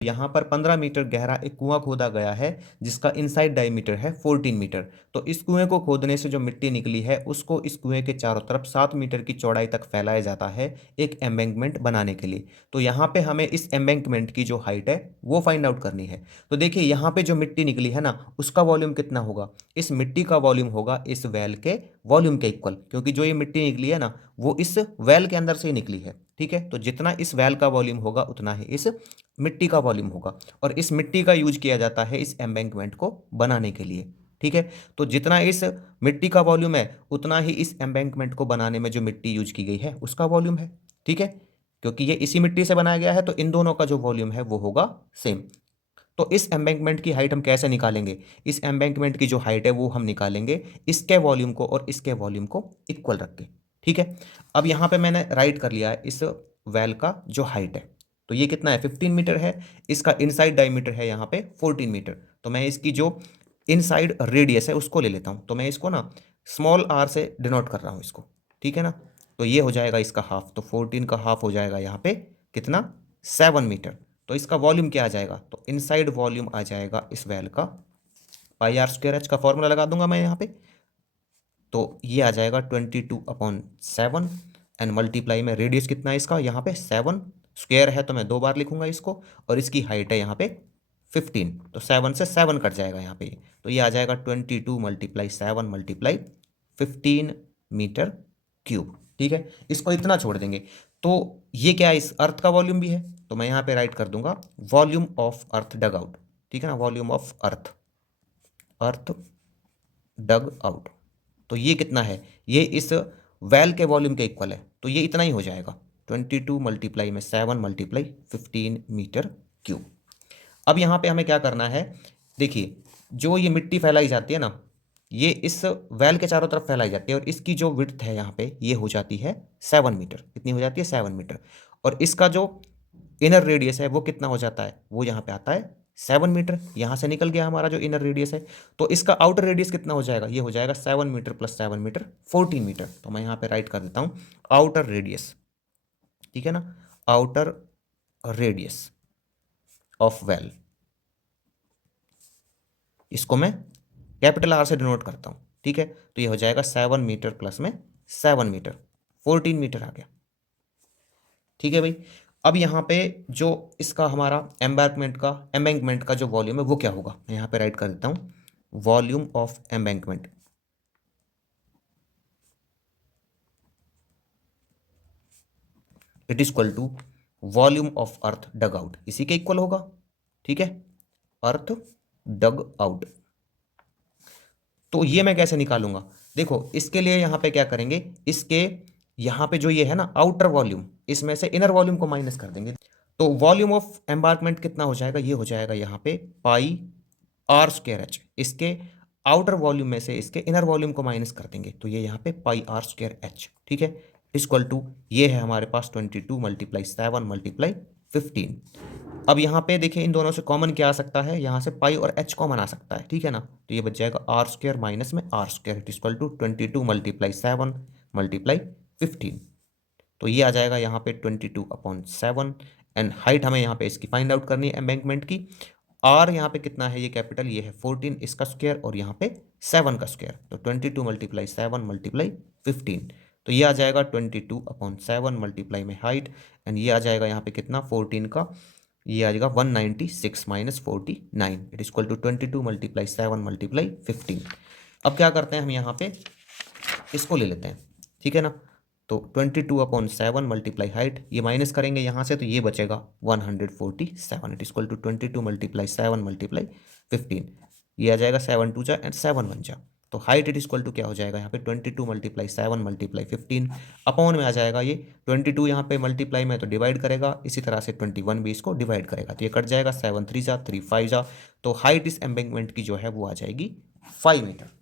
यहाँ पर 15 मीटर गहरा एक कुआं खोदा गया है जिसका इनसाइड डायमीटर है 14 मीटर। तो इस कुएं को खोदने से जो मिट्टी निकली है उसको इस कुएं के चारों तरफ 7 मीटर की चौड़ाई तक फैलाया जाता है एक एम्बैंकमेंट बनाने के लिए। तो यहाँ पे हमें इस एम्बैंकमेंट की जो हाइट है वो फाइंड आउट करनी है। तो देखिए यहाँ पे जो मिट्टी निकली है ना उसका वॉल्यूम कितना होगा, इस मिट्टी का वॉल्यूम होगा इस वेल के वॉल्यूम के इक्वल, क्योंकि जो ये मिट्टी निकली है ना वो इस वेल के अंदर से ही निकली है। ठीक है, तो जितना इस वेल का वॉल्यूम होगा उतना ही इस मिट्टी का वॉल्यूम होगा, और इस मिट्टी का यूज किया जाता है इस एम्बैंकमेंट को बनाने के लिए। ठीक है, तो जितना इस मिट्टी का वॉल्यूम है उतना ही इस एम्बैंकमेंट को बनाने में जो मिट्टी यूज की गई है उसका वॉल्यूम है। ठीक है, क्योंकि ये इसी मिट्टी से बनाया गया है तो इन दोनों का जो वॉल्यूम है वो होगा सेम। तो इस एम्बैंकमेंट की हाइट हम कैसे निकालेंगे, इस एम्बैंकमेंट की जो हाइट है वो हम निकालेंगे इसके वॉल्यूम को और इसके वॉल्यूम को इक्वल रख के। ठीक है, अब यहाँ पे मैंने राइट कर लिया है इस वेल का जो हाइट है, तो ये कितना है 15 मीटर है, इसका इनसाइड डायमीटर है यहाँ पे 14 मीटर। तो मैं इसकी जो इनसाइड रेडियस है उसको ले लेता हूँ, तो मैं इसको ना स्मॉल आर से डिनोट कर रहा हूँ इसको। ठीक है ना, तो ये हो जाएगा इसका हाफ, तो 14 का हाफ हो जाएगा यहाँ पे कितना 7 मीटर। तो इसका वॉल्यूम क्या आ जाएगा, तो इनसाइड वॉल्यूम आ जाएगा इस वेल का पाई आर स्क्वायर एच का फॉर्मूला लगा दूंगा मैं यहाँ पे, तो ये आ जाएगा 22/7 एंड मल्टीप्लाई में रेडियस कितना है इसका यहाँ पे 7, स्क्वायर है तो मैं 2 बार लिखूंगा इसको, और इसकी हाइट है यहाँ पे 15, तो 7 से 7 कट जाएगा यहाँ पे, तो ये आ जाएगा 22 × 7 × 15 मीटर क्यूब। ठीक है, इसको इतना छोड़ देंगे। तो ये क्या है, इस अर्थ का वॉल्यूम भी है, तो मैं यहाँ पे राइट कर दूंगा volume of earth dug out. ठीक है ना, volume of earth earth dug out, तो ये कितना है, ये इस वेल के वॉल्यूम के इक्वल है, तो ये इतना ही हो जाएगा 22 × 7 × 15 मीटर क्यूब। अब यहाँ पे हमें क्या करना है, देखिए जो ये मिट्टी फैलाई जाती है ना ये इस वेल के चारों तरफ फैलाई जाती है, और इसकी जो विड्थ है यहाँ पे ये हो जाती है 7 मीटर, कितनी हो जाती है 7 मीटर, और इसका जो इनर रेडियस है वो कितना हो जाता है, वो यहाँ पे आता है 7 मीटर, यहाँ से निकल गया हमारा जो इनर रेडियस है। तो इसका आउटर रेडियस कितना हो जाएगा, ये हो जाएगा 7 मीटर प्लस 7 मीटर 14 मीटर। तो मैं यहाँ पे राइट कर देता हूँ आउटर रेडियस। ठीक है ना, आउटर रेडियस ऑफ वेल, इसको मैं कैपिटल आर से डिनोट करता हूँ। ठीक है, तो ये हो जाएगा 7 मीटर प्लस में 7 मीटर 14 मीटर आ गया। ठीक है भाई, अब यहाँ पे जो इसका हमारा एम्बैंकमेंट का जो वॉल्यूम है वो क्या होगा, मैं यहाँ पे राइट कर देता हूँ volume of embankment it is equal to volume of earth dug out, इसी के इक्वल होगा। ठीक है, अर्थ डग आउट। तो ये मैं कैसे निकालूंगा, देखो इसके लिए यहाँ पे क्या करेंगे, इसके यहाँ पे जो ये है ना आउटर वॉल्यूम, इसमें से इनर वॉल्यूम को माइनस कर देंगे। तो वॉल्यूम ऑफ एम्बार्कमेंट कितना हो जाएगा, ये हो जाएगा यहाँ पे पाई आर स्क्वायर एच, इसके आउटर वॉल्यूम में से इसके इनर वॉल्यूम को माइनस कर देंगे, तो ये यहाँ पे पाई आर स्क्वायर एच। ठीक है, इक्वल टू ये है हमारे पास 22 × 7 × 15। अब यहाँ पे देखिए इन दोनों से कॉमन क्या आ सकता है, यहाँ से पाई और एच कॉमन आ सकता है। ठीक है ना, तो ये बच जाएगा आर स्क्वायर माइनस में आर स्क्वायर इक्वल टू 22 × 7 × 15। तो ये आ जाएगा यहाँ पे 22/7, एंड हाइट हमें यहाँ पे इसकी फाइंड आउट करनी है एम्बैंकमेंट की। आर यहाँ पे कितना है, ये कैपिटल ये है 14 इसका स्क्वायर, और यहाँ पे 7 का स्क्वायर, तो 22 × 7 × 15, तो ये आ जाएगा 22/7 मल्टीप्लाई में हाइट, एंड ये आ जाएगा यहाँ पे कितना 14 का, ये आ जाएगा 196 माइनस 49 इट इक्वल टू 22 × 7 × 15। अब क्या करते हैं हम यहाँ पे इसको ले लेते हैं। ठीक है ना, तो 22/7 मल्टीप्लाई हाइट, ये माइनस करेंगे यहाँ से तो ये बचेगा 147 इट इक्वल टू 22 × 7 × 15, ये आ जाएगा 7 2 जा एंड 7 1 जा, तो हाइट इट इक्वल टू क्या हो जाएगा यहाँ पे 22 × 7 × 15 अपॉन में आ जाएगा ये 22 यहाँ पे मल्टीप्लाई में तो डिवाइड करेगा, इसी तरह से 21 भी इसको डिवाइड करेगा, तो ये कट जाएगा 7 3 जा 3 5 जा, तो हाइट इस एम्बैंकमेंट की जो है वो आ जाएगी 5 मीटर।